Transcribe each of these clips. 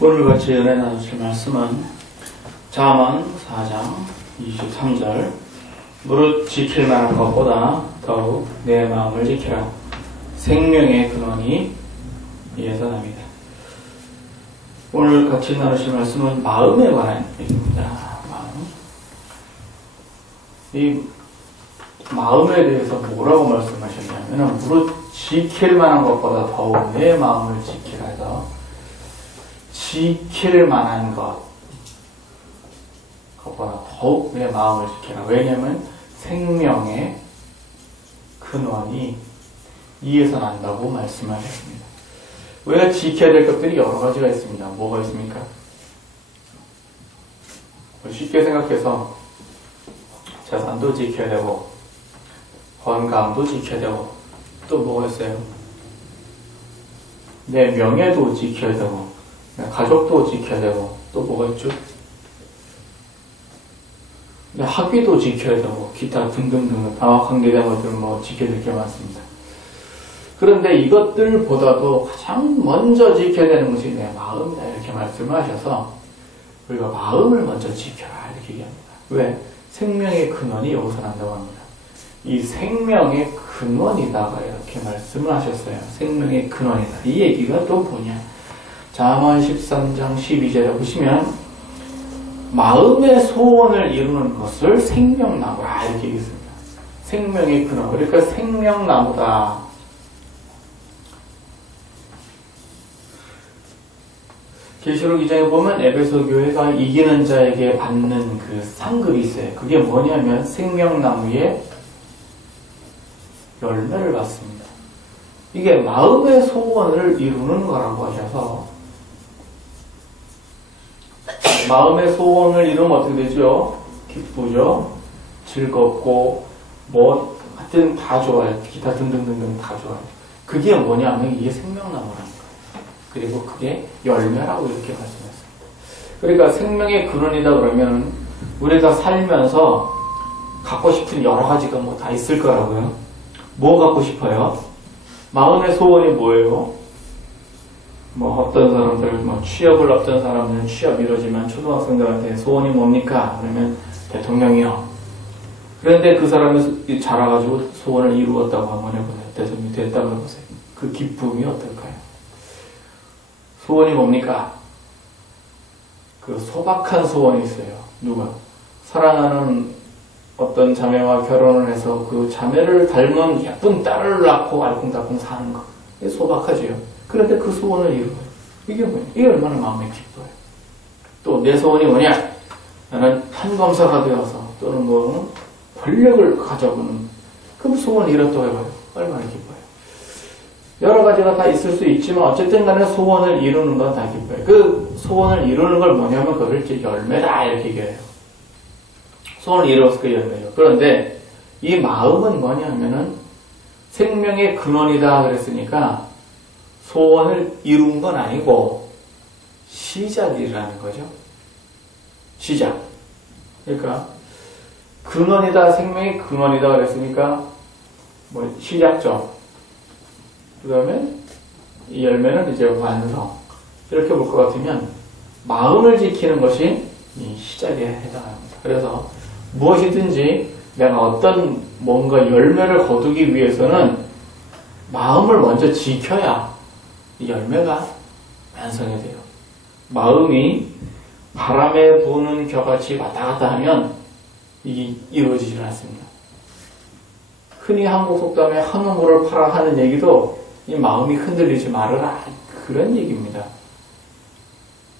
오늘 같이 은혜 나누실 말씀은 잠언 4장 23절 무릇 지킬 만한 것보다 더욱 내 마음을 지키라 생명의 근원이 이에서 납니다. 오늘 같이 나누실 말씀은 마음에 관한 얘기입니다. 이 마음에 대해서 뭐라고 말씀하셨냐면 무릇 지킬 만한 것보다 더욱 내 마음을 지키라 해서 지킬 만한 것보다 더욱 내 마음을 지키라. 왜냐하면 생명의 근원이 이에서 난다고 말씀하셨습니다. 우리가 지켜야 될 것들이 여러 가지가 있습니다. 뭐가 있습니까? 쉽게 생각해서 재산도 지켜야 되고 건강도 지켜야 되고 또 뭐가 있어요? 내 명예도 지켜야 되고 가족도 지켜야 되고 또 뭐가 있죠? 내 학위도 지켜야 되고 기타 등등등 관계된 것들 지켜야 될 게 많습니다. 그런데 이것들보다도 가장 먼저 지켜야 되는 것이 내 마음이다 이렇게 말씀을 하셔서 우리가 마음을 먼저 지켜라 이렇게 얘기합니다. 왜? 생명의 근원이 여기서 난다고 합니다. 이 생명의 근원이다가 이렇게 말씀을 하셨어요. 생명의 근원이다. 이 얘기가 또 뭐냐? 잠언 13장 12절에 보시면 마음의 소원을 이루는 것을 생명나무라 이렇게 얘기했습니다. 생명의 근원. 그러니까 생명나무다. 계시록 2장에 보면 에베소 교회가 이기는 자에게 받는 그 상급이 있어요. 그게 뭐냐면 생명나무의 열매를 받습니다. 이게 마음의 소원을 이루는 거라고 하셔서 마음의 소원을 이루면 어떻게 되죠? 기쁘죠? 즐겁고 하여튼 다 좋아요. 기타 등등등등 다 좋아요. 그게 뭐냐면 이게 생명나무라는 거예요. 그리고 그게 열매라고 이렇게 말씀했습니다. 그러니까 생명의 근원이다 그러면 우리가 살면서 갖고 싶은 여러 가지가 다 있을 거라고요. 뭐 갖고 싶어요? 마음의 소원이 뭐예요? 어떤 사람들, 취업을 앞둔 사람들은 취업 이루어지면 초등학생들한테 소원이 뭡니까? 그러면 대통령이요. 그런데 그 사람이 자라가지고 소원을 이루었다고 한번 해보세요. 대통령이 됐다고 해보세요. 그 기쁨이 어떨까요? 소원이 뭡니까? 그 소박한 소원이 있어요. 누가? 사랑하는 어떤 자매와 결혼을 해서 그 자매를 닮은 예쁜 딸을 낳고 알콩달콩 사는 거. 이게 소박하지요. 그런데 그 소원을 이루어요. 이게 뭐냐? 이게 얼마나 마음에 기뻐요. 또 내 소원이 뭐냐? 나는 판검사가 되어서 또는 권력을 가져보는 그 소원을 이뤘다고 해봐요. 얼마나 기뻐요. 여러 가지가 다 있을 수 있지만 어쨌든 간에 소원을 이루는 건 다 기뻐요. 그 소원을 이루는 걸 뭐냐면 그걸 이제 열매다 이렇게 얘기해요. 소원을 이루어서 그 열매예요. 그런데 이 마음은 뭐냐면은 생명의 근원이다 그랬으니까 소원을 이룬 건 아니고 시작이라는 거죠. 시작. 그러니까 근원이다, 생명의 근원이다 그랬으니까 시작점. 그 다음에 이 열매는 이제 완성. 이렇게 볼 것 같으면 마음을 지키는 것이 이 시작에 해당합니다. 그래서 무엇이든지 내가 어떤 뭔가 열매를 거두기 위해서는 마음을 먼저 지켜야 이 열매가 완성이 돼요. 마음이 바람에 부는 겨같이 왔다 갔다 하면 이게 이루어지질 않습니다. 흔히 한국 속담에 한우물을 팔아 하는 얘기도 이 마음이 흔들리지 말아라 그런 얘기입니다.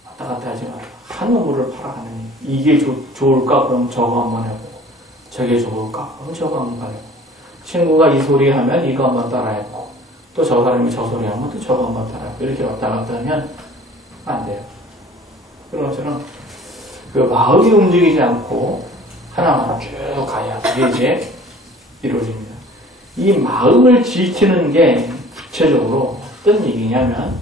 왔다 갔다 하지 말아라. 한우물을 팔아 하는 얘기. 이게 좋을까? 그럼 저거 한번 해보고 저게 좋을까? 그럼 저거 한번 해보고 친구가 이 소리 하면 이거 한번 따라해보고 또 저 사람이 저 소리 하면 또 저거 한번 따라해보고 이렇게 왔다 갔다 하면 안 돼요. 그런 것처럼 그 마음이 움직이지 않고 하나만 쭉 가야 그게 이제 이루어집니다. 이 마음을 지키는 게 구체적으로 어떤 얘기냐면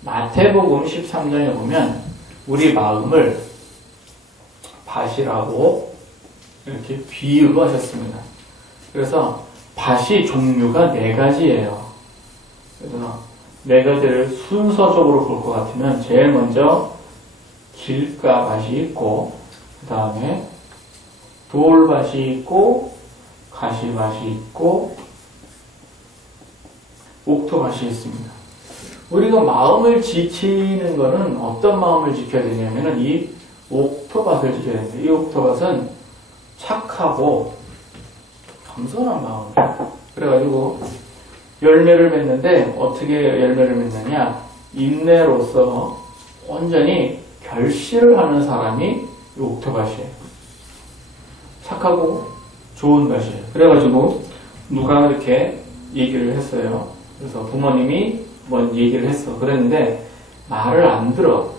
마태복음 13장에 보면 우리 마음을 밭이라고 이렇게 비유로 하셨습니다. 그래서 밭이 종류가 4가지예요. 그래서 매개들을 순서적으로 볼 것 같으면 제일 먼저 길가밭이 있고 그 다음에 돌밭이 있고 가시밭이 있고 옥토밭이 있습니다. 우리가 마음을 지키는 거는 어떤 마음을 지켜야 되냐면은 이 옥토밭을 지켜야 됩니다. 이 옥토밭은 착하고 겸손한 마음이에요. 그래가지고 열매를 맺는데 어떻게 열매를 맺느냐, 인내로서 온전히 결실을 하는 사람이 이 옥토밭이에요. 착하고 좋은 밭이에요. 그래가지고 누가 이렇게 얘기를 했어요. 그래서 부모님이 뭔 얘기를 했어. 그랬는데 말을 안 들어.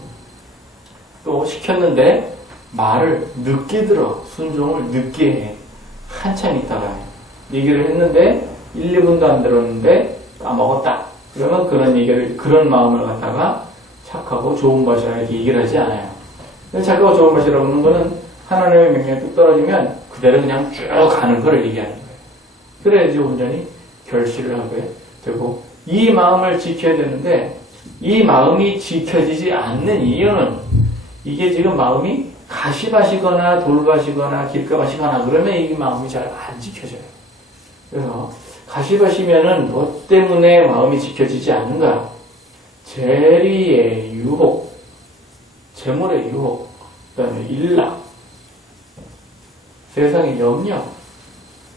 또 시켰는데 말을 늦게 들어. 순종을 늦게 해. 한참 있다가 해. 얘기를 했는데 1, 2분도 안 들었는데 까먹었다. 그러면 그런 마음을 갖다가 착하고 좋은 밭이라 이렇게 얘기를 하지 않아요. 착하고 좋은 밭이라고 하는 거는 하나님의 명령에 뚝 떨어지면 그대로 그냥 쭉 가는 걸 얘기하는 거예요. 그래야지 온전히 결실을 하게 되고, 이 마음을 지켜야 되는데 이 마음이 지켜지지 않는 이유는 이게 지금 마음이 가시밭이거나 돌밭이거나 길가밭이거나 그러면 이 마음이 잘 안 지켜져요. 그래서 가시밭이면은 뭐 때문에 마음이 지켜지지 않는가? 재리의 유혹, 재물의 유혹, 그 다음에 일락, 세상의 염려,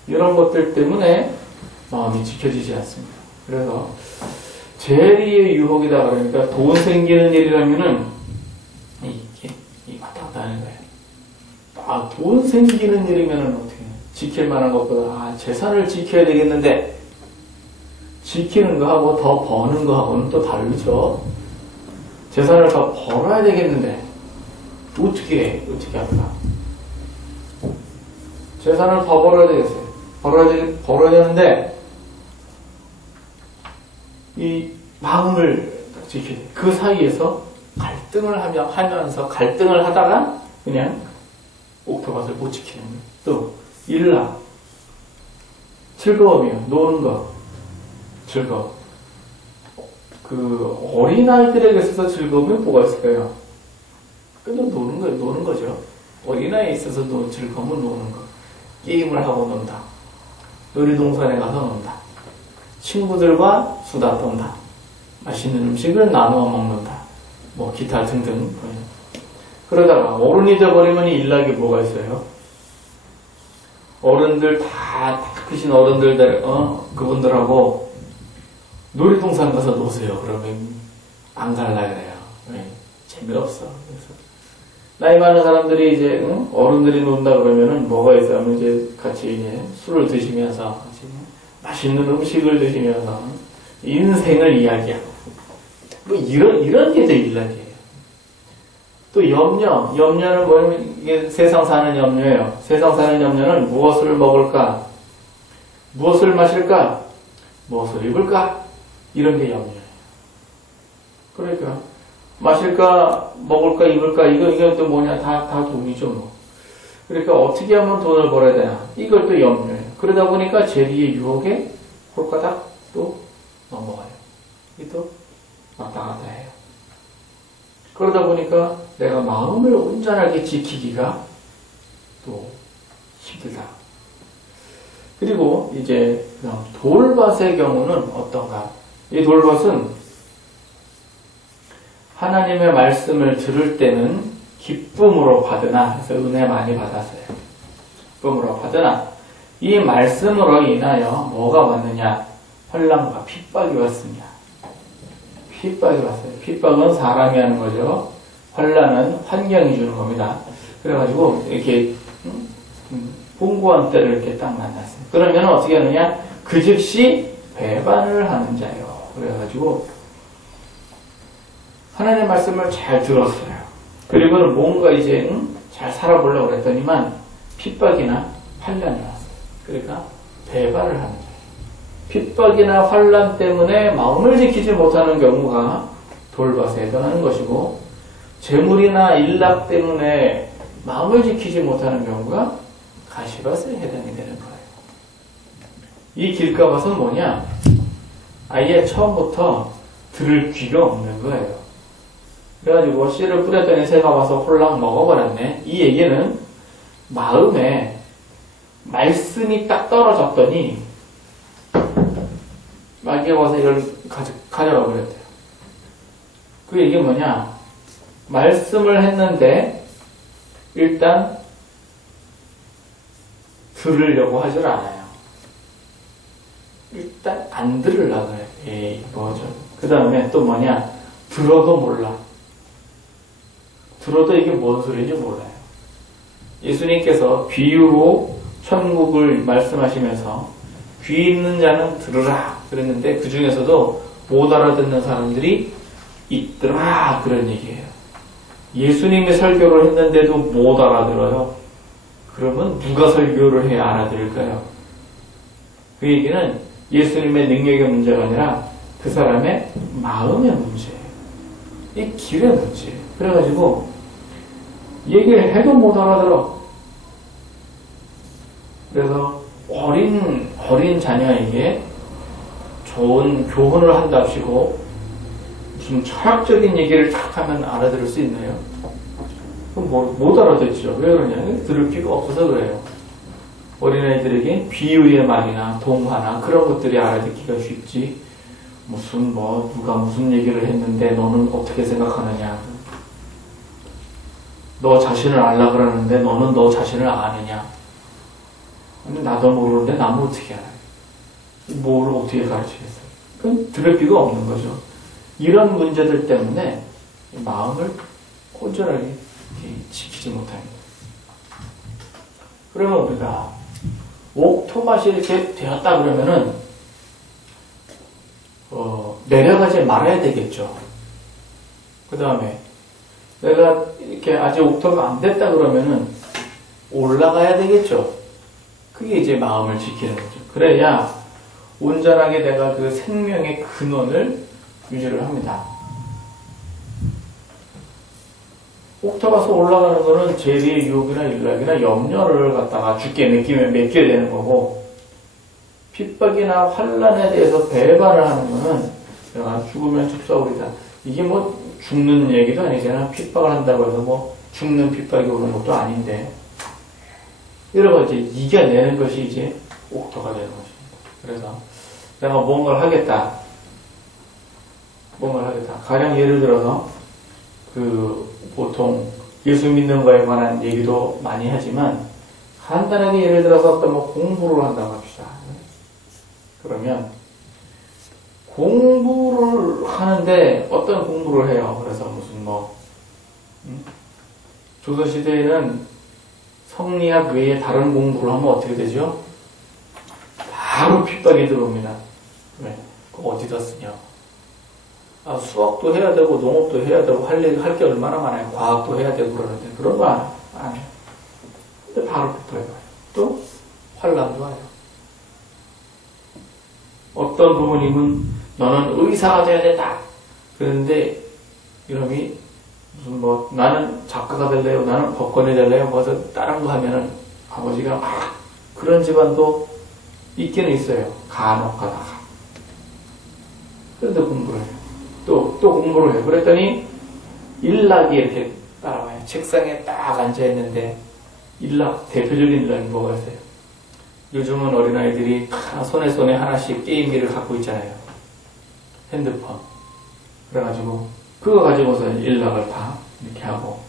이런 것들 때문에 마음이 지켜지지 않습니다. 그래서 재리의 유혹이다 그러니까 돈 생기는 일이라면은 이게 왔다 갔다 하는 거예요. 아, 돈 생기는 일이면은 어떻게 지킬 만한 것보다 재산을 지켜야 되겠는데, 지키는 거하고 더 버는 거하고는 또 다르죠. 재산을 더 벌어야 되겠는데 어떻게 할까? 재산을 더 벌어야 되겠어요. 벌어야 되는데 이 마음을 지켜야 돼. 그 사이에서 갈등을 하면서 갈등을 하다가 그냥 옥토밭을 못 지키는 거예요. 또 일락, 즐거움이요. 노는 거, 즐거움. 그 어린아이들에게 있어서 즐거움이 뭐가 있을까요? 그냥 노는 거죠. 어린아이에 있어서 즐거움은 노는 거. 게임을 하고 논다. 놀이동산에 가서 논다. 친구들과 수다 떤다. 맛있는 음식을 나누어 먹는다. 뭐 기타 등등. 그러다가 어른이 돼버리면 이 일락이 뭐가 있어요? 어른들 다 크신 어른들 그분들하고 놀이동산 가서 노세요. 그러면 안 갈라 그래요. 왜? 재미없어. 그래서 나이 많은 사람들이 이제 어른들이 논다 그러면은 뭐가 있어요? 이제 같이 이제 술을 드시면서 같이 맛있는 음식을 드시면서 인생을 이야기하고 뭐 이런 게 더 일락이에요. 또 염려는 뭐냐면 이게 세상 사는 염려예요. 세상 사는 염려는 무엇을 먹을까, 무엇을 마실까, 무엇을 입을까, 이런 게 염려예요. 그러니까 마실까, 먹을까, 입을까, 이건 또 뭐냐, 다 돈이죠, 뭐. 그러니까 어떻게 하면 돈을 벌어야 되나, 이걸 또 염려해요. 그러다 보니까 재리의 유혹에 홀가닥 또 넘어가요. 이게 또 왔다 갔다 해요. 그러다 보니까 내가 마음을 온전하게 지키기가 또 힘들다. 그리고 이제 돌밭의 경우는 어떤가? 이 돌밭은 하나님의 말씀을 들을 때는 기쁨으로 받으나, 그래서 은혜 많이 받았어요. 기쁨으로 받으나 이 말씀으로 인하여 뭐가 왔느냐? 환난과 핍박이 왔습니다. 핍박이 왔어요. 핍박은 사람이 하는 거죠. 환난은 환경이 주는 겁니다. 그래가지고 이렇게 풍부한 때를 이렇게 딱 만났어요. 그러면 어떻게 하느냐? 그 즉시 배반을 하는 자요. 그래가지고 하나님의 말씀을 잘 들었어요. 그리고는 뭔가 이제 잘 살아보려고 그랬더니만 핍박이나 환난이 왔어요. 그러니까 배반을 하는 거예요. 핍박이나 환난 때문에 마음을 지키지 못하는 경우가 돌밭에 해당하는 것이고, 재물이나 일락 때문에 마음을 지키지 못하는 경우가 가시밭에 해당이 되는 거예요. 이 길가밭은 뭐냐? 아예 처음부터 들을 귀가 없는 거예요. 그래가지고 씨를 뿌렸더니 새가 와서 홀랑 먹어버렸네. 이 얘기는 마음에 말씀이 딱 떨어졌더니 마귀가 와서 이걸 가져가 버렸대요. 그 얘기 뭐냐? 말씀을 했는데 일단 들으려고 하질 않아요. 일단 안 들으려고 해요. 에이 뭐죠? 그 다음에 또 뭐냐? 들어도 몰라. 들어도 이게 뭔 소리인지 몰라요. 예수님께서 비유로 천국을 말씀하시면서 귀 있는 자는 들으라 그랬는데 그 중에서도 못 알아듣는 사람들이 있더라 그런 얘기예요. 예수님이 설교를 했는데도 못 알아들어요. 그러면 누가 설교를 해야 알아들을까요? 그 얘기는 예수님의 능력의 문제가 아니라 그 사람의 마음의 문제예요. 이 길의 문제예요. 그래가지고 얘기를 해도 못 알아들어. 그래서 어린 자녀에게 좋은 교훈을 한답시고 무슨 철학적인 얘기를 탁 하면 알아들을 수 있나요? 그럼 못 알아듣죠. 왜 그러냐? 들을 귀가 없어서 그래요. 어린아이들에게 비유의 말이나 동화나 그런 것들이 알아듣기가 쉽지. 무슨 누가 무슨 얘기를 했는데 너는 어떻게 생각하느냐. 너 자신을 알라 그러는데 너는 너 자신을 아느냐. 근데 나도 모르는데 나는 어떻게 알아요? 뭘 어떻게 가르치겠어요? 그건 들을 귀가 없는 거죠. 이런 문제들 때문에 마음을 온전하게 지키지 못합니다. 그러면 우리가 옥토밭이 이렇게 되었다 그러면은 내려가지 말아야 되겠죠. 그 다음에 내가 이렇게 아직 옥토가 안 됐다 그러면은 올라가야 되겠죠. 그게 이제 마음을 지키는 거죠. 그래야 온전하게 내가 그 생명의 근원을 유지를 합니다. 옥토 가서 올라가는 거는 재리의 유혹이나 일락이나 염려를 갖다가 죽게 맡게 되는 거고, 핍박이나 환란에 대해서 배반을 하는 거는 내가 죽으면 집사오리다. 이게 죽는 얘기도 아니잖아. 핍박을 한다고 해서 죽는 핍박이 오는 것도 아닌데, 이런 거 이제 이겨내는 것이 이제 옥토가 되는 것입니다. 그래서 내가 뭔가를 하겠다. 가령 예를 들어서 보통 예수 믿는 거에 관한 얘기도 많이 하지만, 간단하게 예를 들어서 어떤 공부를 한다고 합시다. 그러면 공부를 하는데 어떤 공부를 해요? 그래서 무슨 조선시대에는 성리학 외에 다른 공부를 하면 어떻게 되죠? 바로 핍박이 들어옵니다. 왜? 그거 어디다 쓰냐? 수학도 해야 되고 농업도 해야 되고 할 게 얼마나 많아요. 과학도 해야 되고 그러는데 그런 거 안 해요. 근데 바로 핍박이 와요. 또 환란도 와요. 어떤 부모님은 너는 의사가 돼야 된다. 그런데 이놈이 무슨 나는 작가가 될래요. 나는 법관이 될래요. 다른 거 하면은 아버지가 그런 집안도 있기는 있어요. 간혹 가다가. 그런데 공부를 해요. 또 공부를 해요. 그랬더니 일락이 이렇게 따라와요. 책상에 딱 앉아있는데 대표적인 일락이 뭐가 있어요? 요즘은 어린아이들이 손에 하나씩 게임기를 갖고 있잖아요. 핸드폰. 그래가지고 그거 가지고서 일락을 다 이렇게 하고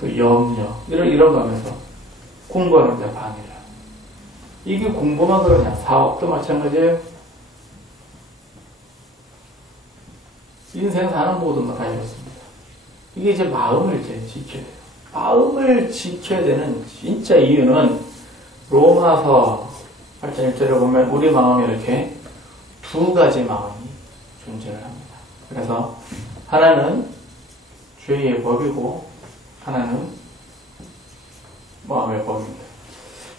또 염려 이런 거 하면서 공부하는데 방해를 하고. 이게 공부만 그러냐? 사업도 마찬가지예요. 인생 사는 모든 거 다 이렇습니다. 이게 이제 마음을 이제 지켜야 돼요. 마음을 지켜야 되는 진짜 이유는 로마서 8장 1절에 보면 우리 마음에 이렇게 두 가지 마음이 존재를 합니다. 그래서 하나는 죄의 법이고 하나는 마음의 법입니다.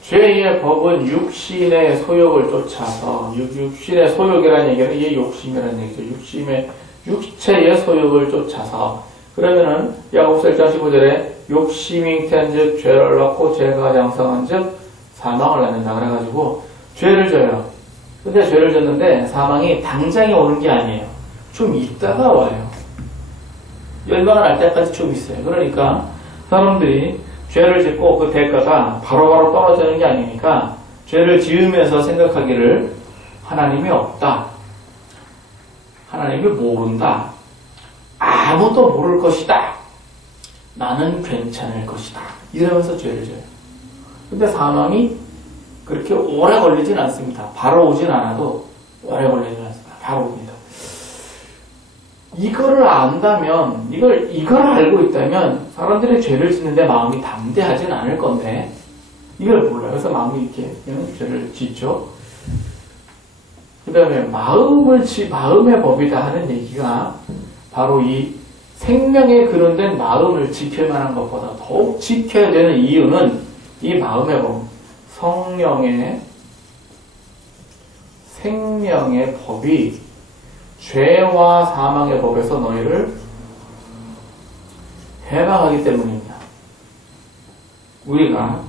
죄의 법은 육신의 소욕을 쫓아서, 육신의 소욕이라는 얘기는 이게 욕심이라는 얘기죠. 육체의 소욕을 쫓아서. 그러면은 야고보서 1장 15절에 욕심이 잉태한 즉 죄를 낳고 죄가 장성한 즉 사망을 낳는다. 그래가지고 죄를 져요. 근데 죄를 졌는데 사망이 당장에 오는 게 아니에요. 좀 있다가 와요. 열방을 할 때까지 좀 있어요. 그러니까 사람들이 죄를 짓고 그 대가가 바로바로 떨어지는 게 아니니까 죄를 지으면서 생각하기를 하나님이 없다. 하나님이 모른다. 아무도 모를 것이다. 나는 괜찮을 것이다. 이러면서 죄를 져요. 근데 사망이 그렇게 오래 걸리진 않습니다. 바로 오진 않아도 오래 걸리진 않습니다. 바로 옵니다. 이거를 안다면, 이걸 알고 있다면 사람들이 죄를 짓는데 마음이 담대하진 않을 건데 이걸 몰라요. 그래서 마음이 이렇게 죄를 짓죠. 그 다음에 마음의 법이다 하는 얘기가 바로 이 생명에 근원된 마음을 지킬 만한 것보다 더욱 지켜야 되는 이유는 이 마음의 법, 생명의 법이 죄와 사망의 법에서 너희를 해방하기 때문입니다. 우리가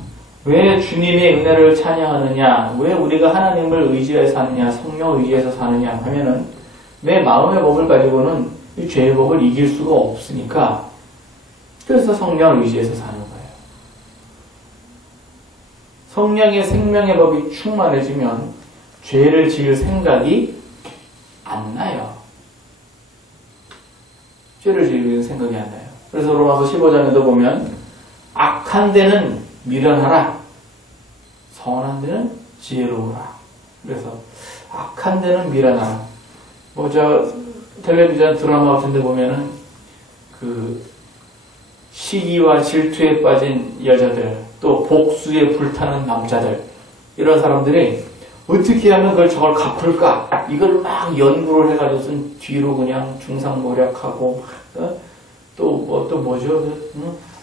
왜 주님의 은혜를 찬양하느냐, 왜 우리가 하나님을 의지해서 사느냐, 성령을 의지해서 사느냐 하면은 내 마음의 법을 가지고는 이 죄의 법을 이길 수가 없으니까 그래서 성령을 의지해서 사는 거예요. 성령의 생명의 법이 충만해지면 죄를 지을 생각이 안 나요. 죄를 지을 생각이 안 나요. 그래서 로마서 15장에도 보면 악한 데는 미련하라, 선한 데는 지혜로우라. 그래서 악한 데는 미련하라. 텔레비전 드라마 같은 데 보면은 그 시기와 질투에 빠진 여자들, 또 복수에 불타는 남자들, 이런 사람들이 어떻게 하면 저걸 갚을까? 이걸 막 연구를 해가지고선 뒤로 그냥 중상모략하고, 또 뭐죠?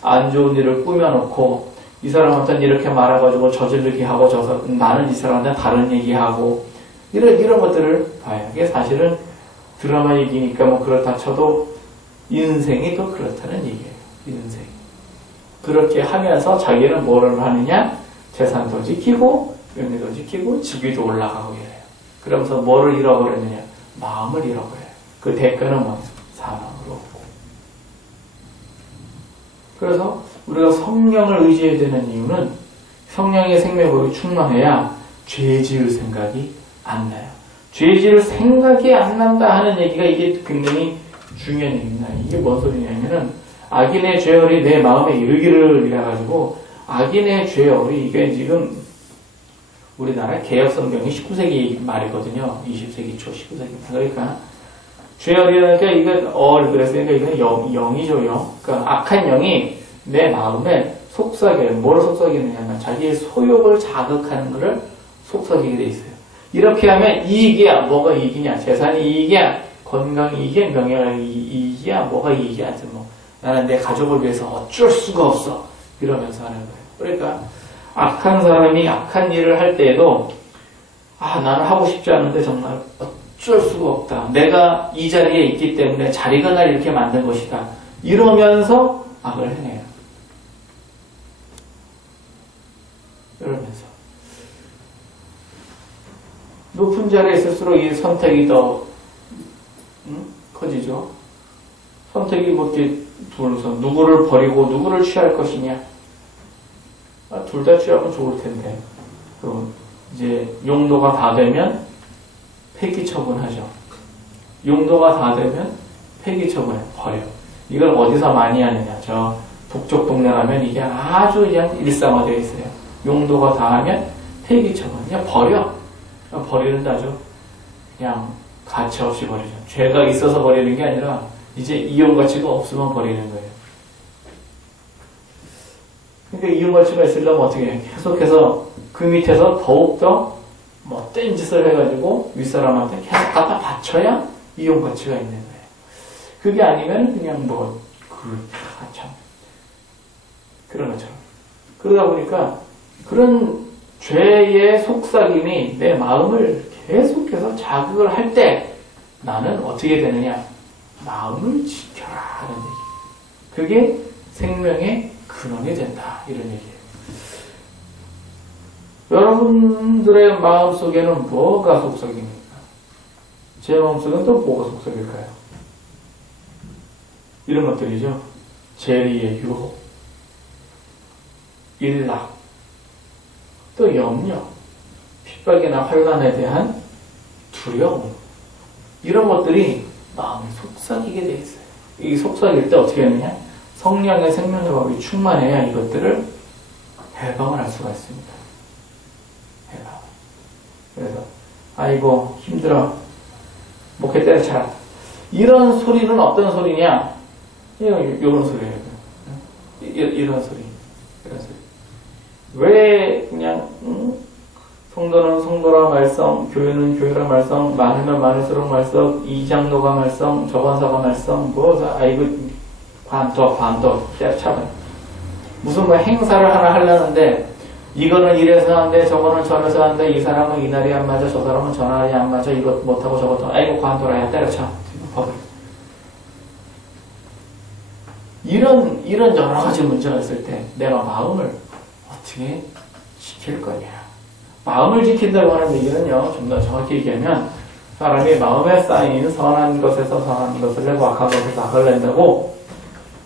안 좋은 일을 꾸며놓고, 이 사람한테는 이렇게 말해가지고 저질르게 하고, 나는 이 사람한테 다른 얘기하고, 이런 것들을 봐요. 이게 사실은 드라마 얘기니까 뭐 그렇다 쳐도 인생이 또 그렇다는 얘기예요. 인생. 그렇게 하면서 자기는 뭐를 하느냐? 재산도 지키고, 명예도 지키고, 직위도 올라가고 이래요. 그러면서 뭐를 잃어버렸느냐? 마음을 잃어버려요. 그 대가는 뭐? 사망으로 오고. 그래서 우리가 성령을 의지해야 되는 이유는 성령의 생명법이 충만해야 죄 지을 생각이 안 나요. 죄 지을 생각이 안 난다 하는 얘기가 이게 굉장히 중요한 얘기입니다. 이게 뭔 소리냐면은 악인의 죄열이 내 마음에 이르기를 이래가지고 악인의 죄열이 이게 지금 우리나라 개혁성경이 19세기 말이거든요. 20세기 초 19세기. 그러니까 죄열이라니까 이건 그랬으니까 이건 영이죠. 영. 그러니까 악한 영이 내 마음에 속삭여요. 뭐를 속삭이느냐면 자기의 소욕을 자극하는 것을 속삭이게 돼 있어요. 이렇게 하면 이익이야. 뭐가 이익이냐? 재산이 이익이야. 건강이 이익이야. 명예가 이익이야. 뭐가 이익이야. 하여튼 뭐 나는 내 가족을 위해서 어쩔 수가 없어. 이러면서 하는 거예요. 그러니까 악한 사람이 악한 일을 할 때에도 나는 하고 싶지 않은데 정말 어쩔 수가 없다. 내가 이 자리에 있기 때문에 자리가 날 이렇게 만든 것이다. 이러면서 악을 해내요. 이러면서 높은 자리에 있을수록 이 선택이 더 커지죠. 선택이 이렇게 둘러서 누구를 버리고 누구를 취할 것이냐. 둘 다 취하면 좋을 텐데. 그럼 이제 용도가 다 되면 폐기 처분하죠. 용도가 다 되면 폐기 처분해 버려. 이걸 어디서 많이 하느냐. 저 북쪽 동네라면 이게 아주 그냥 일상화되어 있어요. 용도가 다 하면 폐기 처분. 그냥 버려. 버리는다죠. 그냥 가차없이 버리죠. 죄가 있어서 버리는 게 아니라 이제 이용 가치가 없으면 버리는 거예요. 그러니까 이용 가치가 있으려면 어떻게 해요? 계속해서 그 밑에서 더욱더 못된 짓을 해가지고 윗사람한테 계속 갖다 바쳐야 이용 가치가 있는 거예요. 그게 아니면 그냥 참 그런 것처럼. 그러다 보니까 그런 죄의 속삭임이 내 마음을 계속해서 자극을 할 때 나는 어떻게 되느냐? 마음을 지켜라 하는 얘기. 그게 생명의 근원이 된다. 이런 얘기예요. 여러분들의 마음속에는 뭐가 속삭입니까? 제 마음속은 또 뭐가 속삭일까요? 이런 것들이죠. 재리의 유혹, 일락, 또 염려, 핍박이나 환난에 대한 두려움, 이런 것들이 마음을 속삭이게 돼 있어요. 이 속삭일 때 어떻게 하느냐? 성령의 생명력이 충만해야 이것들을 해방을 할 수가 있습니다. 해방. 그래서 아이고 힘들어, 목에 때려쳐라, 이런 소리는 어떤 소리냐? 이런 소리예요. 이런 소리. 왜 그냥 성도는 성도라 말썽, 교회는 교회라 말썽, 많으면 많을수록 말썽, 이 장로가 말썽, 저 권사가 말썽, 아이고 반도 때려쳐라. 무슨 뭐 행사를 하나 하려는데 이거는 이래서 한대, 저거는 저래서 한대, 이 사람은 이 날이 안 맞아, 저 사람은 저 날이 안 맞아, 이것 못하고 저것도, 아이고 관둬라, 때려쳐. 법을. 이런 여러 가지 문제가 있을 때 내가 마음을 어떻게 지킬 거냐. 마음을 지킨다고 하는 얘기는요, 좀 더 정확히 얘기하면 사람이 마음에 쌓인 선한 것에서 선한 것을 내고 악한 것에서 악을 낸다고,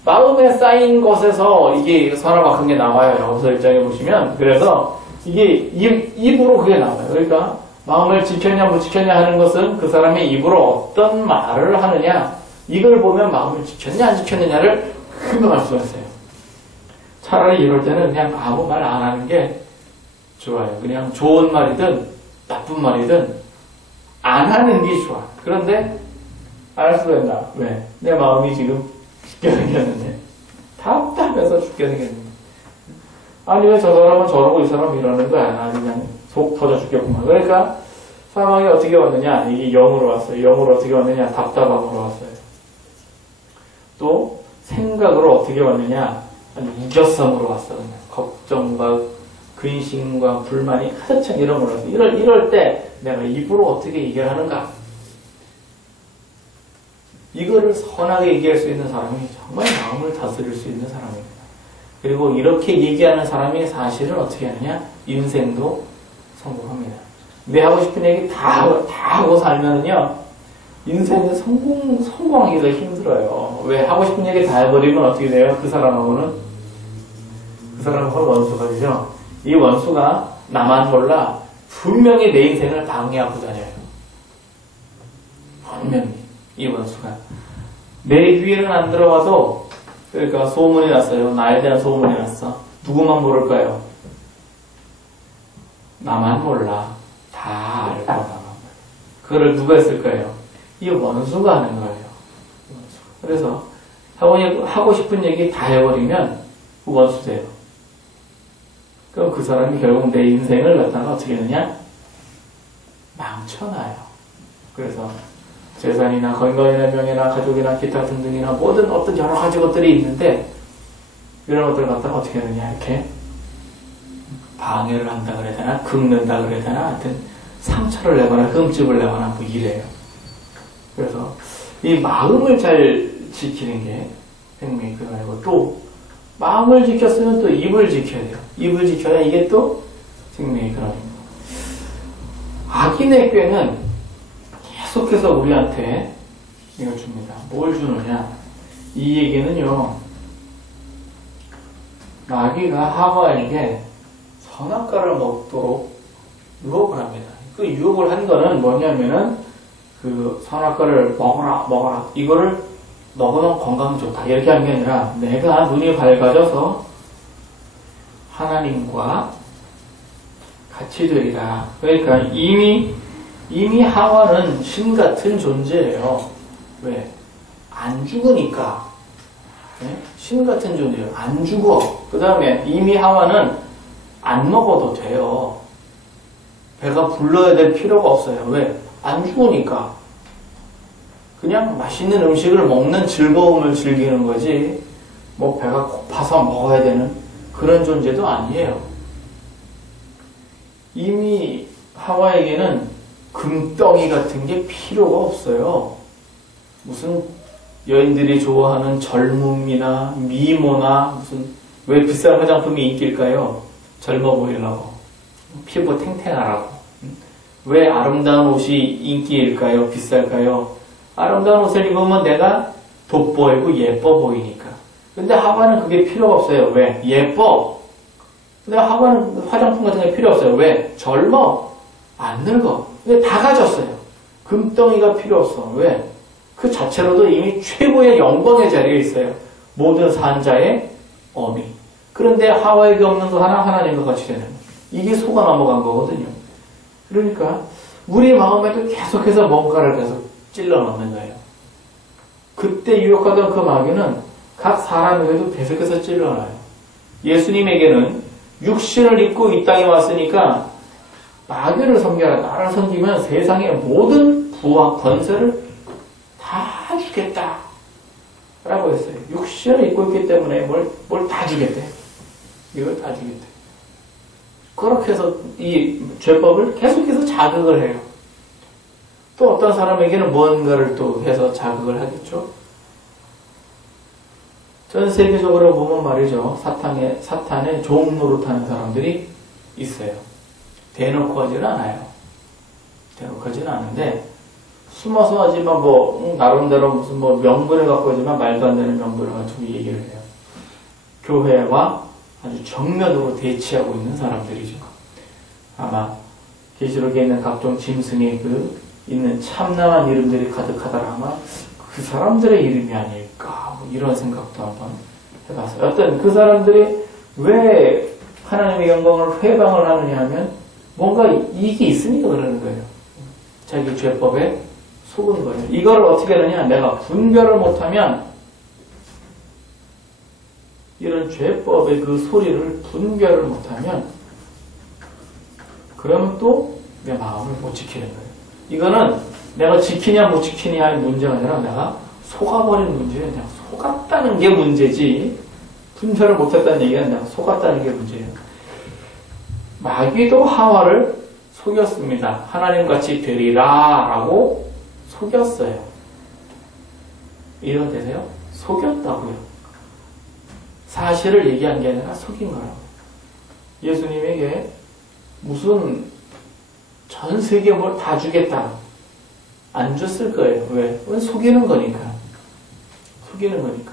마음에 쌓인 것에서 이게 선하고 악한 게 나와요. 여기서 1장에 보시면. 그래서 이게 입으로 그게 나와요. 그러니까 마음을 지켰냐 못 지켰냐 하는 것은 그 사람의 입으로 어떤 말을 하느냐, 이걸 보면 마음을 지켰냐 안 지켰느냐를 금방 알 수가 있어요. 차라리 이럴 때는 그냥 아무 말 안 하는 게 좋아요. 그냥 좋은 말이든 나쁜 말이든 안 하는 게 좋아. 그런데 알 수가 있나? 왜? 내 마음이 지금 죽게 생겼는데, 답답해서 죽게 생겼는데, 아니 왜 저 사람은 저러고 이 사람은 이러는 거야. 나 그냥 속 터져 죽겠구만. 그러니까 상황이 어떻게 왔느냐? 이게 영으로 왔어요. 영으로 어떻게 왔느냐? 답답함으로 왔어요. 또 생각으로 어떻게 왔느냐? 무결성으로 왔어요. 걱정과 근심과 불만이 가득 찬 이런 걸로 왔어요. 이럴 때 내가 입으로 어떻게 얘기하는가? 이거를 선하게 얘기할 수 있는 사람이 정말 마음을 다스릴 수 있는 사람입니다. 그리고 이렇게 얘기하는 사람이 사실은 어떻게 하느냐? 인생도 성공합니다. 내 하고 싶은 얘기 다 하고 살면은요, 인생은 성공하기가 힘들어요. 왜? 하고 싶은 얘기 다 해버리면 어떻게 돼요? 그 사람하고는 원수가 되죠. 이 원수가 나만 몰라 분명히 내 인생을 방해하고 다녀요. 분명히 이 원수가 내 귀에는 안 들어가도, 그러니까 소문이 났어요. 나에 대한 소문이 났어. 누구만 모를까요? 나만 몰라. 다 알고 나만 몰라. 그거를 누가 했을 거예요? 이 원수가 하는 거예요. 그래서 하고 싶은 얘기 다 해버리면 그 원수 돼요. 그럼 그 사람이 결국 내 인생을 갖다가 어떻게 하느냐? 망쳐놔요. 그래서 재산이나 건강이나 명예나 가족이나 기타 등등이나 모든 어떤 여러 가지 것들이 있는데, 이런 것들을 갖다가 어떻게 하느냐? 이렇게 방해를 한다 그래야 되나? 긁는다 그래야 되나? 하여튼 상처를 내거나 흠집을 내거나 뭐 이래요. 그래서 이 마음을 잘 지키는 게 생명의 근원이고, 또 마음을 지켰으면 또 입을 지켜야 돼요. 입을 지켜야 이게 또 생명의 근원입니다. 악인의 꾀는 계속해서 우리한테 이걸 줍니다. 뭘 주느냐? 이 얘기는요, 마귀가 하와에게 선악과를 먹도록 유혹을 합니다. 그 유혹을 한 거는 뭐냐면은, 그 선악과를 먹어라. 이거를 먹으면 건강 좋다. 이렇게 한 게 아니라, 내가 눈이 밝아져서 하나님과 같이 되리라. 그러니까 이미 하와는 신 같은 존재예요. 왜? 안 죽으니까. 네? 신 같은 존재예요. 안 죽어. 그 다음에 이미 하와는 안 먹어도 돼요. 배가 불러야 될 필요가 없어요. 왜? 안 죽으니까. 그냥 맛있는 음식을 먹는 즐거움을 즐기는 거지, 뭐 배가 고파서 먹어야 되는 그런 존재도 아니에요. 이미 하와에게는 금덩이 같은 게 필요가 없어요. 무슨 여인들이 좋아하는 젊음이나 미모나, 무슨 왜 비싼 화장품이 인기일까요? 젊어 보이려고, 피부 탱탱하라고. 왜 아름다운 옷이 인기일까요? 비쌀까요? 아름다운 옷을 입으면 내가 돋보이고 예뻐 보이니까. 근데 하와는 그게 필요가 없어요. 왜? 예뻐. 근데 하와는 화장품 같은 게 필요 없어요. 왜? 젊어. 안 늙어. 근데 다 가졌어요. 금덩이가 필요 없어. 왜? 그 자체로도 이미 최고의 영광의 자리에 있어요. 모든 산자의 어미. 그런데 하와에게 없는 거 하나 하나님과 같이 되는 거. 이게 속아 넘어간 거거든요. 그러니까 우리 마음에도 계속해서 뭔가를 계속 찔러 넣는 거예요. 그때 유혹하던 그 마귀는 각 사람에게도 계속해서 찔러놔요. 예수님에게는 육신을 입고 이 땅에 왔으니까 마귀를 섬겨라. 나를 섬기면 세상의 모든 부와 권세를 다 주겠다. 라고 했어요. 육신을 입고 있기 때문에 뭘 다 주겠대. 이걸 다 주겠대. 그렇게 해서 이 죄법을 계속해서 자극을 해요. 또 어떤 사람에게는 뭔가를 또 해서 자극을 하겠죠. 전 세계적으로 보면 말이죠. 사탄의 종 노릇하는 사람들이 있어요. 대놓고 하지는 않아요. 대놓고 하지는 않은데 숨어서 하지만 나름대로 무슨 명분을 갖고 하지만 말도 안 되는 명분을 가지고 얘기를 해요. 교회와 아주 정면으로 대치하고 있는 사람들이죠. 아마 계시록에 있는 각종 짐승의 있는 참남한 이름들이 가득하더라. 아마 그 사람들의 이름이 아닐까 이런 생각도 한번 해봤어요. 어떤 그 사람들이 왜 하나님의 영광을 회방을 하느냐 하면 뭔가 이익이 있으니까 그러는 거예요. 자기 죄법에 속은 거예요. 이걸 어떻게 하느냐, 내가 분별을 못하면 이런 죄법의 그 소리를 분별을 못하면 그러면 또 내 마음을 못 지키는 거예요. 이거는 내가 지키냐 못 지키냐의 문제가 아니라 내가 속아버린 문제예요. 내가 속았다는 게 문제지 분별을 못했다는 얘기는 내가 속았다는 게 문제예요. 마귀도 하와를 속였습니다. 하나님같이 되리라 라고 속였어요. 이해가 되세요? 속였다고요. 사실을 얘기한 게 아니라 속인 거라고. 예수님에게 무슨 전 세계 뭘 다 주겠다. 안 줬을 거예요. 왜? 속이는 거니까. 속이는 거니까.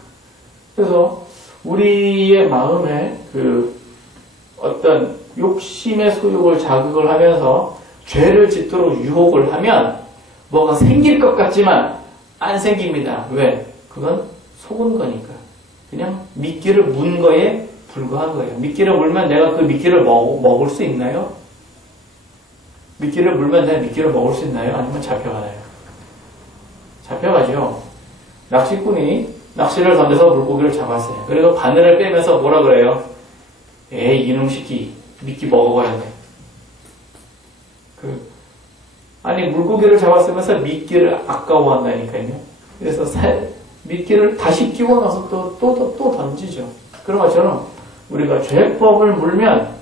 그래서 우리의 마음에 어떤 욕심의 소욕을 자극을 하면서 죄를 짓도록 유혹을 하면 뭐가 생길 것 같지만 안 생깁니다. 왜? 그건 속은 거니까. 그냥 미끼를 문 거에 불과한 거예요. 미끼를 물면 내가 그 미끼를 먹을 수 있나요? 미끼를 물면 내가 미끼를 먹을 수 있나요? 아니면 잡혀가나요? 잡혀가죠. 낚시꾼이 낚시를 던져서 물고기를 잡았어요. 그리고 바늘을 빼면서 뭐라 그래요? 에이 이놈 새끼 미끼 먹어버렸네. 아니 물고기를 잡았으면서 미끼를 아까워한다니까요. 그래서 미끼를 다시 끼워 넣어서 또 던지죠. 그런 것처럼 우리가 죄법을 물면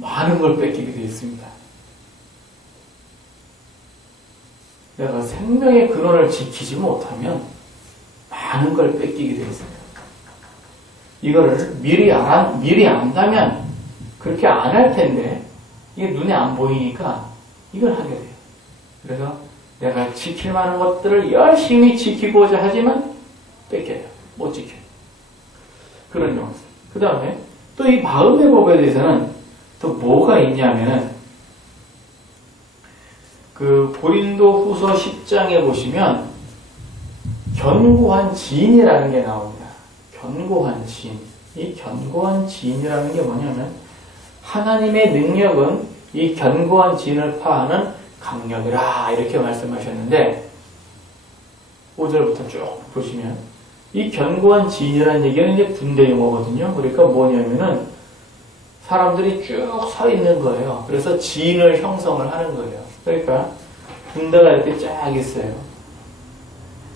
많은 걸 뺏기게 되어 있습니다. 내가 생명의 근원을 지키지 못하면 많은 걸 뺏기게 되어 있습니다. 이거를 미리 안다면 그렇게 안 할 텐데 이게 눈에 안 보이니까 이걸 하게 돼요. 그래서 내가 지킬 만한 것들을 열심히 지키고자 하지만 뺏겨요. 못 지켜요. 그런 경우 있어요. 그 다음에 또 이 마음의 법에 대해서는 또 뭐가 있냐면은 고린도 후서 10장에 보시면 견고한 지인이라는 게 나옵니다. 견고한 지인. 이 견고한 지인이라는 게 뭐냐면 하나님의 능력은 이 견고한 지인을 파하는 강력이라 이렇게 말씀하셨는데 5절부터 쭉 보시면 이 견고한 지인이라는 얘기는 이제 군대 용어거든요. 그러니까 뭐냐면은 사람들이 쭉 서 있는 거예요. 그래서 지인을 형성을 하는 거예요. 그러니까 군대가 이렇게 쫙 있어요.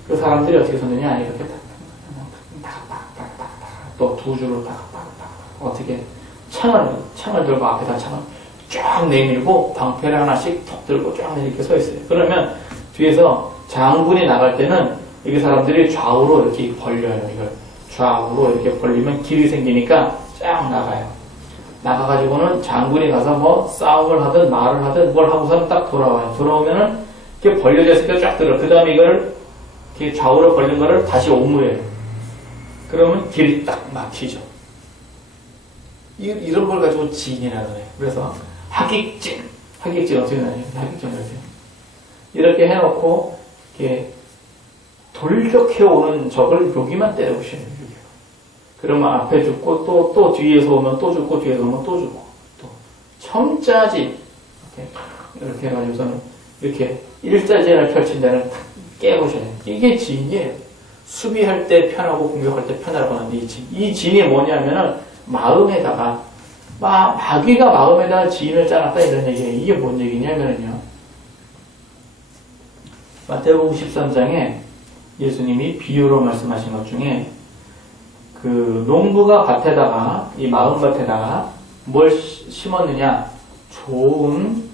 그 사람들이 어떻게 섰느냐 이렇게 탁탁탁탁탁 또 두 줄로 탁탁탁 어떻게 창을 들고 앞에다 창을 쫙 내밀고 방패를 하나씩 턱 들고 쫙 이렇게 서 있어요. 그러면 뒤에서 장군이 나갈 때는 이게 사람들이 좌우로 이렇게 벌려요. 이걸 좌우로 이렇게 벌리면 길이 생기니까 쫙 나가요. 나가가지고는 장군이 가서 뭐 싸움을 하든 말을 하든 뭘 하고서는 딱 돌아와요. 돌아오면은 이렇게 벌려져 있으니까 쫙 들어. 그 다음에 이걸 이렇게 좌우로 벌린 거를 다시 옮무해요. 그러면 길이 딱 막히죠. 이런 걸 가지고 진이라고 해요. 그래서 하객진 어떻게 나요? 하객진 이렇게. 이렇게 해놓고 이렇게 돌격해오는 적을 여기만 때려보시는 거예요. 그러면 앞에 죽고 또 뒤에서 오면 또 죽고 뒤에서 오면 또 죽고 또 청자지 이렇게 해가지고서는 이렇게 일자진을 펼친 데는 깨보셔야 돼요. 이게 진이에요. 수비할 때 편하고 공격할 때 편하라고 하는데 이 진이 뭐냐면은 마음에다가 마귀가 마음에다가 진을 짜놨다 이런 얘기예요. 이게 뭔 얘기냐면은요. 마태복음 13장에 예수님이 비유로 말씀하신 것 중에 그 농부가 밭에다가 이 마음밭에다가 뭘 심었느냐? 좋은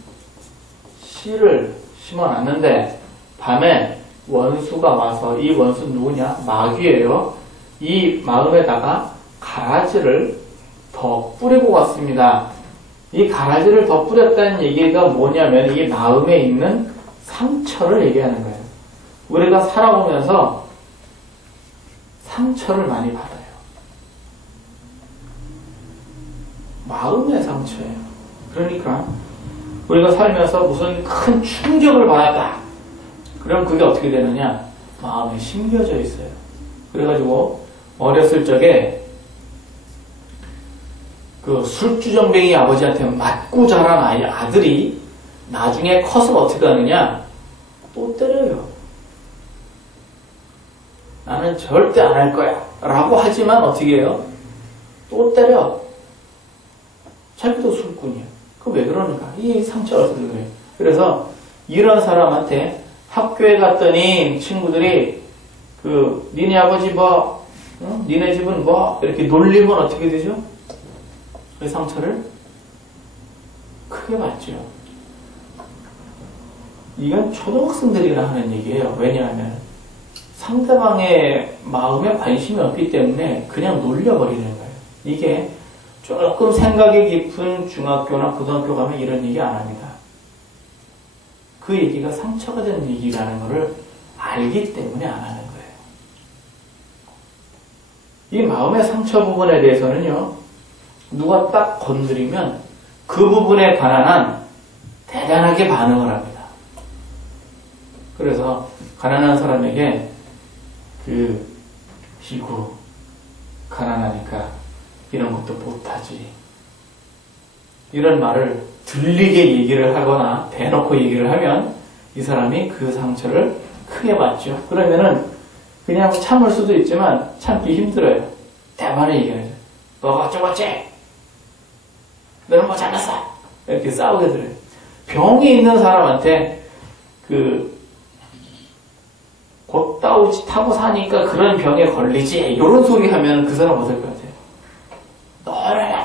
씨를 심어놨는데 밤에 원수가 와서 이 원수 누구냐? 마귀예요. 이 마음에다가 가라지를 더 뿌리고 왔습니다. 이 가라지를 더 뿌렸다는 얘기가 뭐냐면 이 마음에 있는 상처를 얘기하는 거예요. 우리가 살아오면서 상처를 많이 받아요. 마음의 상처예요. 그러니까 우리가 살면서 무슨 큰 충격을 받았다. 그럼 그게 어떻게 되느냐? 마음에 심겨져 있어요. 그래가지고 어렸을 적에 그 술주정뱅이 아버지한테 맞고 자란 아들이 나중에 커서 어떻게 하느냐? 또 때려요. 나는 절대 안 할 거야 라고 하지만 어떻게 해요? 또 때려. 자기도 술꾼이야. 그 왜 그러는가? 이 상처가 어떻게 그래요? 그래서 이런 사람한테 학교에 갔더니 친구들이 니네 아버지 뭐, 니네 집은 뭐 이렇게 놀리면 어떻게 되죠? 그 상처를 크게 받죠. 이건 초등학생들이나 하는 얘기예요. 왜냐하면 상대방의 마음에 관심이 없기 때문에 그냥 놀려버리는 거예요. 이게 조금 생각이 깊은 중학교나 고등학교 가면 이런 얘기 안 합니다. 그 얘기가 상처가 되는 얘기라는 것을 알기 때문에 안 하는 거예요. 이 마음의 상처 부분에 대해서는요, 누가 딱 건드리면 그 부분에 관한 한 대단하게 반응을 합니다. 그래서 가난한 사람에게 희구 가난하니까 이런 것도 못하지. 이런 말을 들리게 얘기를 하거나 대놓고 얘기를 하면 이 사람이 그 상처를 크게 받죠. 그러면은 그냥 참을 수도 있지만 참기 힘들어요. 대만에 얘기하죠. 너가 어쩌고저쩌? 너는 뭐 잘났어? 이렇게 싸우게 들어요. 병이 있는 사람한테 곧다우지 타고 사니까 그런 병에 걸리지. 이런 소리 하면 그 사람 어떨 것 같아요? 너를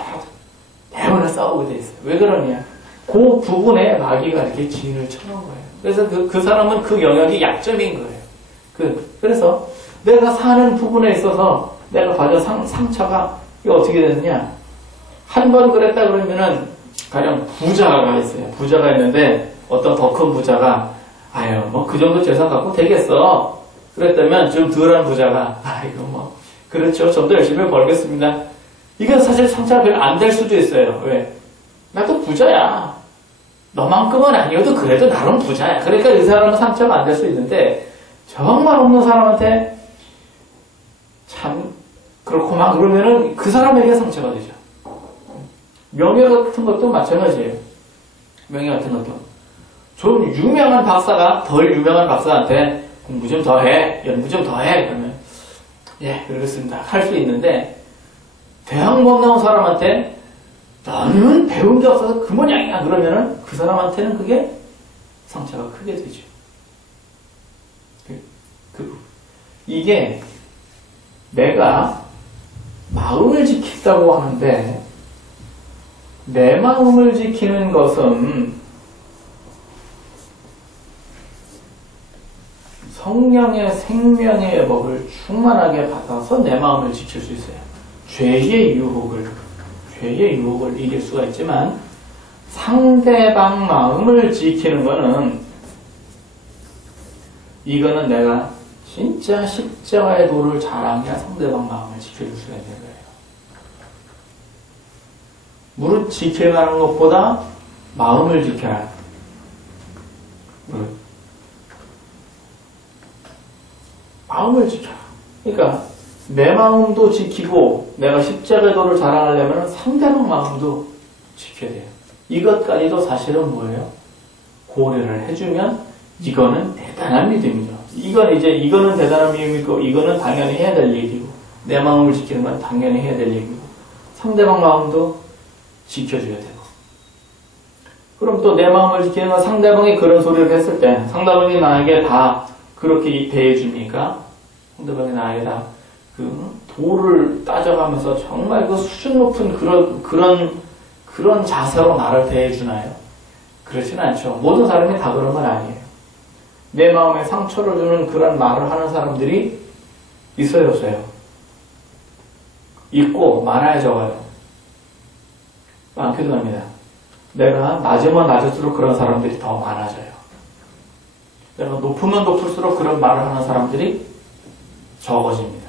대부분 싸우게 돼 있어요. 왜 그러냐? 그 부분에 마귀가 이렇게 진을 쳐놓은 거예요. 그래서 그 사람은 그 영역이 약점인 거예요. 그래서 내가 사는 부분에 있어서 내가 받은 상처가 이게 어떻게 되느냐? 한 번 그랬다 그러면은 가령 부자가 있어요. 부자가 있는데 어떤 더 큰 부자가 아유 뭐 그 정도 재산 갖고 되겠어. 그랬다면 좀 덜한 부자가 아이고 뭐 그렇죠. 좀 더 열심히 벌겠습니다. 이건 사실 상처가 별로 안 될 수도 있어요. 왜? 나도 부자야. 너만큼은 아니어도 그래도 나름 부자야. 그러니까 이 사람은 상처가 안 될 수 있는데 정말 없는 사람한테 참 그렇구만 그러면은 그 사람에게 상처가 되죠. 명예 같은 것도 마찬가지예요. 명예 같은 것도 좀 유명한 박사가 덜 유명한 박사한테 공부 좀 더 해, 연구 좀 더 해. 그러면 예, 그러겠습니다. 할 수 있는데 대학 못 나온 사람한테 너는 배운 게 없어서 그 모양이야. 그러면은 그 사람한테는 그게 상처가 크게 되죠. 이게 내가 마음을 지킨다고 하는데 내 마음을 지키는 것은 성령의 생명의 법을 충만하게 받아서 내 마음을 지킬 수 있어요. 죄의 유혹을 죄의 유혹을 이길 수가 있지만 상대방 마음을 지키는 거는 이거는 내가 진짜 십자가의 도를 자랑해야 상대방 마음을 지켜줄 수가 있는 거예요. 무릇 지킬 만한 것보다 마음을 지켜야 마음을 지켜라. 그러니까 내 마음도 지키고 내가 십자가의 도를 자랑하려면 상대방 마음도 지켜야 돼요. 이것까지도 사실은 뭐예요? 고려를 해주면 이거는 대단한 믿음이죠. 이거는 대단한 믿음이고 이거는 당연히 해야 될 얘기고 내 마음을 지키는 건 당연히 해야 될 얘기고 상대방 마음도 지켜줘야 되고 그럼 또 내 마음을 지키는 건 상대방이 그런 소리를 했을 때 상대방이 나에게 다 그렇게 대해줍니까? 상대방이 나에게 다 그 도를 따져가면서 정말 그 수준 높은 그런 자세로 나를 대해주나요? 그렇진 않죠. 모든 사람이 다 그런 건 아니에요. 내 마음에 상처를 주는 그런 말을 하는 사람들이 있어요, 없어요? 있고 많아야 적어요. 많기도 합니다. 내가 낮으면 낮을수록 그런 사람들이 더 많아져요. 내가 높으면 높을수록 그런 말을 하는 사람들이 적어집니다.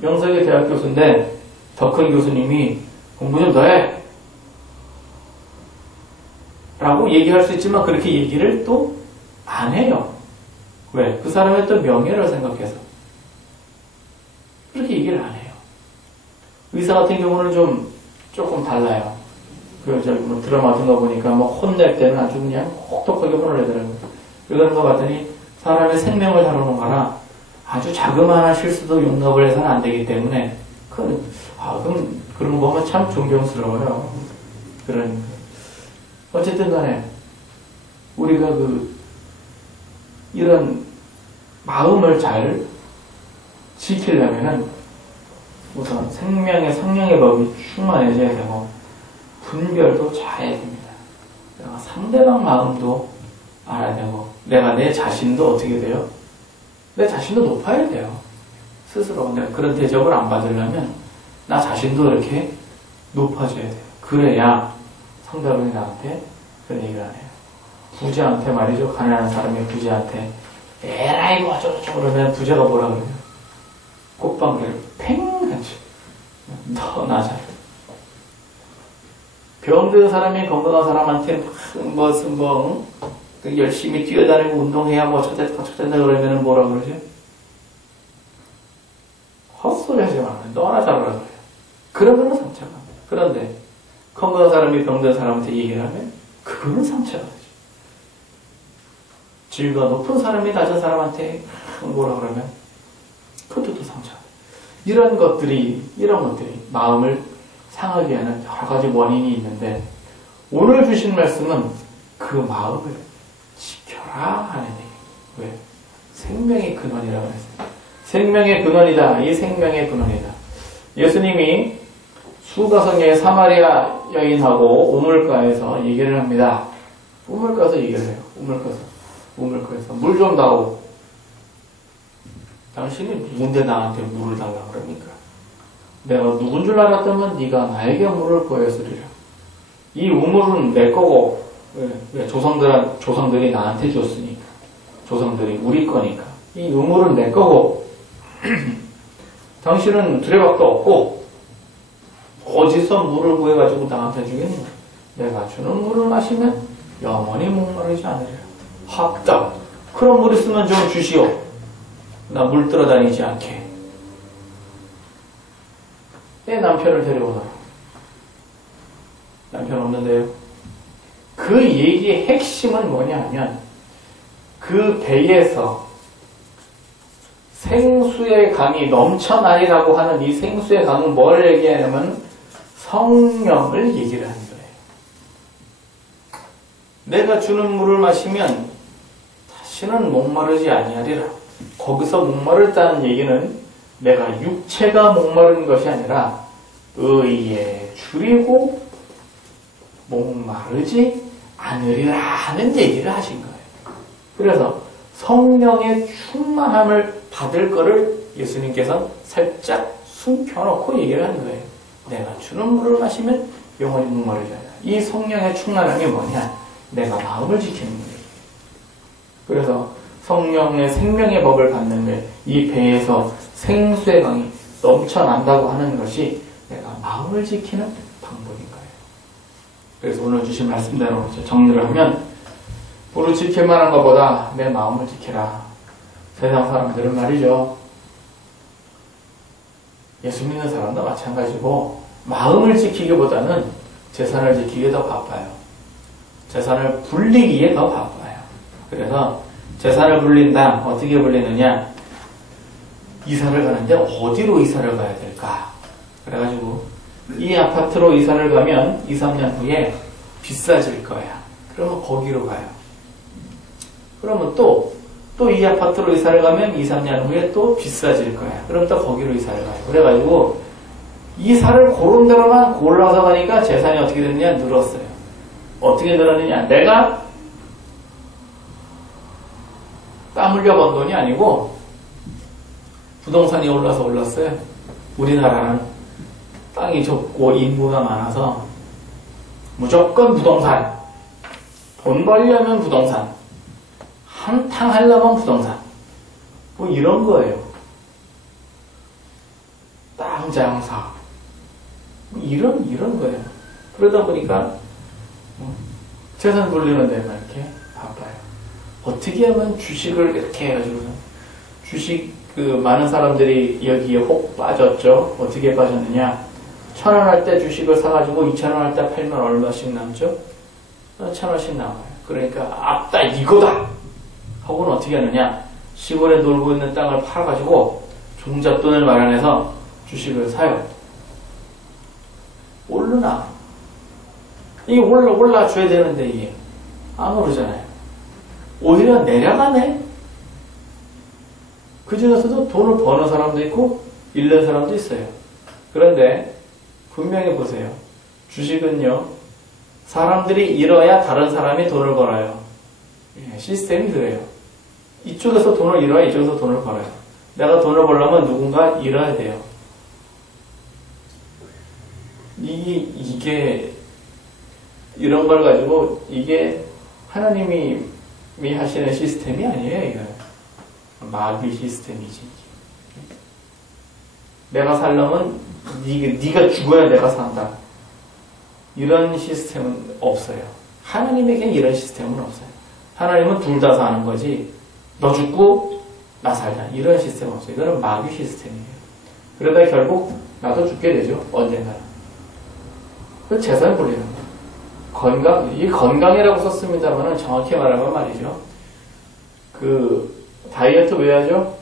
명석의 대학 교수인데 더 큰 교수님이 공부 좀 더 해! 라고 얘기할 수 있지만 그렇게 얘기를 또 안 해요. 왜? 그 사람의 또 명예를 생각해서 그렇게 얘기를 안 해요. 의사 같은 경우는 조금 달라요. 드라마 같은 거 보니까 혼낼 때는 아주 그냥 혹독하게 혼을 내더라고요. 그러는 거 봤더니 사람의 생명을 다루는 거라 아주 자그마한 실수도 용납을 해서는 안 되기 때문에 그럼 그런 거 보면 참 존경스러워요. 어쨌든 간에 우리가 이런 마음을 잘 지키려면은 우선 생명의 성령의 법이 충만해져야 되고 분별도 잘해야 됩니다. 내가 상대방 마음도 알아야 되고 내가 내 자신도 어떻게 돼요? 내 자신도 높아야 돼요. 스스로 내가 그런 대접을 안 받으려면 나 자신도 이렇게 높아져야 돼요. 그래야 상대방이 나한테 그런 얘기를 안 해요. 부자한테 말이죠. 가난한 사람이 부자한테 에라이 뭐 어쩌고저쩌고 그러면 부자가 뭐라 그래요? 꽃방울을 팽같이 너 잘해. 병든 사람이 건강한 사람한테 열심히 뛰어다니고 운동해야 저쨌다 그러면 뭐라 그러죠? 헛소리 하지 마. 너나 잘하라 그래요. 그러면 상처가 납니다. 그런데 건강한 사람이 병든 사람한테 얘기를 하면 그거는 상처가 되죠. 질과 높은 사람이 낮은 사람한테 뭐라 그러면 그것도 상처가 돼요. 이런 것들이 마음을 상하게 하는 여러 가지 원인이 있는데 오늘 주신 말씀은 그 마음을 지켜라 하는 얘기예요. 왜? 생명의 근원이라고 했어요. 생명의 근원이다. 이 생명의 근원이다. 예수님이 수가성의 사마리아 여인하고 우물가에서 얘기를 합니다. 우물가에서 얘기를 해요. 우물가에서 물 좀 다오. 당신이 누군데 나한테 물을 달라고 그럽니까? 내가 누군 줄 알았다면 네가 나에게 물을 보였으리라. 이 우물은 내 거고 왜? 조상들이 나한테 줬으니까. 조상들이 우리 거니까. 이 우물은 내 거고 당신은 두레박도 없고 어디서 물을 구해가지고 나한테 주겠냐? 내가 주는 물을 마시면 영원히 목마르지 않으리라. 합당. 그런 물 있으면 좀 주시오. 나 물 들어다니지 않게. 내 남편을 데려오너라. 남편 없는데요. 그 얘기의 핵심은 뭐냐 하면 그 배에서 생수의 강이 넘쳐나리라고 하는 이 생수의 강은 뭘 얘기하냐면 성령을 얘기를 하는 거예요. 내가 주는 물을 마시면 다시는 목마르지 아니하리라. 거기서 목마르다는 얘기는 내가 육체가 목마른 것이 아니라 의에 줄이고 목마르지 않으리라 하는 얘기를 하신 거예요. 그래서 성령의 충만함을 받을 거를 예수님께서 살짝 숨겨놓고 얘기를 한 거예요. 내가 주는 물을 마시면 영원히 목마르지 않아. 이 성령의 충만함이 뭐냐? 내가 마음을 지키는 거예요. 그래서 성령의 생명의 법을 받는 게 이 배에서 생수의 강이 넘쳐난다고 하는 것이 내가 마음을 지키는 방법인 거예요. 그래서 오늘 주신 말씀대로 정리를 하면 물을 지킬 만한 것보다 내 마음을 지켜라. 세상 사람들은 말이죠. 예수 믿는 사람도 마찬가지고 마음을 지키기보다는 재산을 지키기에 더 바빠요. 재산을 불리기에 더 바빠요. 그래서 재산을 불린다. 어떻게 불리느냐? 이사를 가는데 어디로 이사를 가야 될까? 그래가지고 이 아파트로 이사를 가면 2, 3년 후에 비싸질 거야. 그러면 거기로 가요. 그러면 또 이 아파트로 이사를 가면 2, 3년 후에 또 비싸질 거야. 그럼 또 거기로 이사를 가요. 그래가지고 이사를 고른 대로만 골라서 가니까 재산이 어떻게 됐느냐? 늘었어요. 어떻게 늘었느냐? 내가 땀 흘려 번 돈이 아니고 부동산이 올라서 올랐어요. 우리나라는 땅이 좁고 인구가 많아서 무조건 부동산. 돈 벌려면 부동산. 한탕 하려면 부동산. 뭐 이런 거예요. 땅 장사. 이런 거예요. 그러다 보니까 재산 불리는 데만 이렇게 바빠요. 어떻게 하면 주식을 이렇게 해가지고 주식 많은 사람들이 여기에 혹 빠졌죠. 어떻게 빠졌느냐? 1,000원 할 때 주식을 사가지고 2,000원 할 때 팔면 얼마씩 남죠? 1,000원씩 남아요. 그러니까 앞다 이거다 하고는 어떻게 하느냐? 시골에 놀고 있는 땅을 팔아가지고 종잣돈을 마련해서 주식을 사요. 오르나? 이게 올라줘야 되는데 이게 안 오르잖아요. 오히려 내려가네? 그 중에서도 돈을 버는 사람도 있고 잃는 사람도 있어요. 그런데 분명히 보세요. 주식은요. 사람들이 잃어야 다른 사람이 돈을 벌어요. 시스템이 그래요. 이쪽에서 돈을 잃어야 이쪽에서 돈을 벌어요. 내가 돈을 벌려면 누군가 잃어야 돼요. 이게 이런 걸 가지고 이게 하나님이 하시는 시스템이 아니에요. 이거 마귀 시스템이지. 내가 살려면 네가 죽어야 내가 산다. 이런 시스템은 없어요. 하나님에게는 이런 시스템은 없어요. 하나님은 둘 다 사는 거지. 너 죽고 나 살자. 이런 시스템은 없어요. 이거는 마귀 시스템이에요. 그러다 결국 나도 죽게 되죠. 언젠가는. 그 재산 불리는 거예요. 이 건강이라고 썼습니다만 정확히 말하면 말이죠. 다이어트 왜 하죠?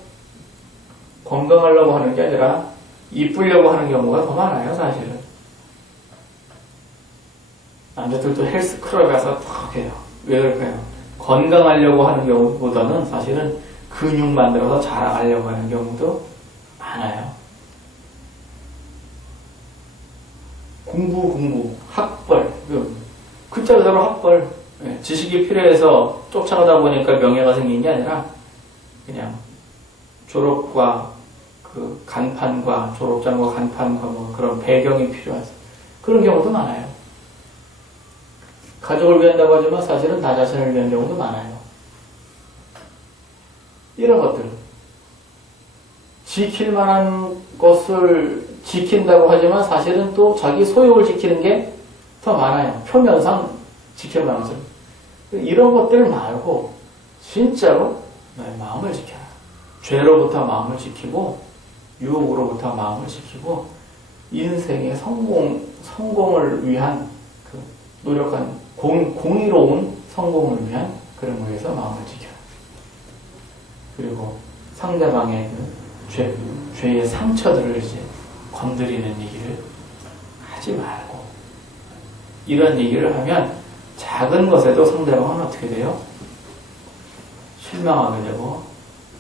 건강하려고 하는 게 아니라 이쁘려고 하는 경우가 더 많아요, 사실은. 남자들도 헬스클럽에 가서 탁 해요. 왜 그럴까요? 건강하려고 하는 경우보다는 사실은 근육 만들어서 자랑하려고 하는 경우도 많아요. 공부, 학벌. 글자 그대로 학벌. 지식이 필요해서 쫓아가다 보니까 명예가 생긴 게 아니라 그냥 졸업과 간판과 졸업장과 간판과 뭐 그런 배경이 필요해서 그런 경우도 많아요. 가족을 위한다고 하지만 사실은 나 자신을 위한 경우도 많아요. 이런 것들. 지킬 만한 것을 지킨다고 하지만 사실은 또 자기 소욕을 지키는 게 더 많아요. 표면상 지킬 만한 것을. 이런 것들 말고 진짜로 나의 마음을 지켜라. 죄로부터 마음을 지키고 유혹으로부터 마음을 지키고 인생의 성공을 위한 노력한 공의로운 성공을 위한 그런 거에서 마음을 지켜라. 그리고 상대방의 죄의 상처들을 이제 건드리는 얘기를 하지 말고 이런 얘기를 하면 작은 것에도 상대방은 어떻게 돼요? 실망하게 되고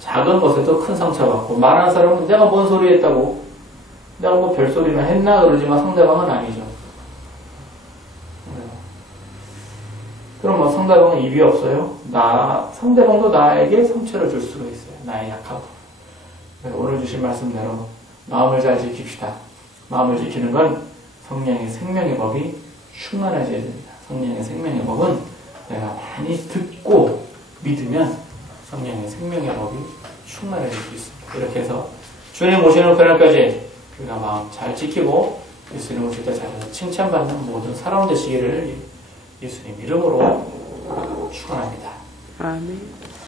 작은 것에도 큰 상처받고 말하는 사람은 내가 뭔 소리 했다고 내가 뭐 별소리나 했나 그러지만 상대방은 아니죠. 그럼 뭐 상대방은 입이 없어요? 상대방도 나에게 상처를 줄 수가 있어요. 나의 약하고. 오늘 주신 말씀대로 마음을 잘 지킵시다. 마음을 지키는 건 성령의 생명의 법이 충만해져야 됩니다. 성령의 생명의 법은 내가 많이 듣고 믿으면 성령의 생명의 법이 충만해질 수 있습니다. 이렇게 해서 주님 오시는 그날까지 우리가 마음 잘 지키고 예수님 오실 때 자주 칭찬받는 모든 사람 되시기를 예수님 이름으로 축원합니다. 아멘.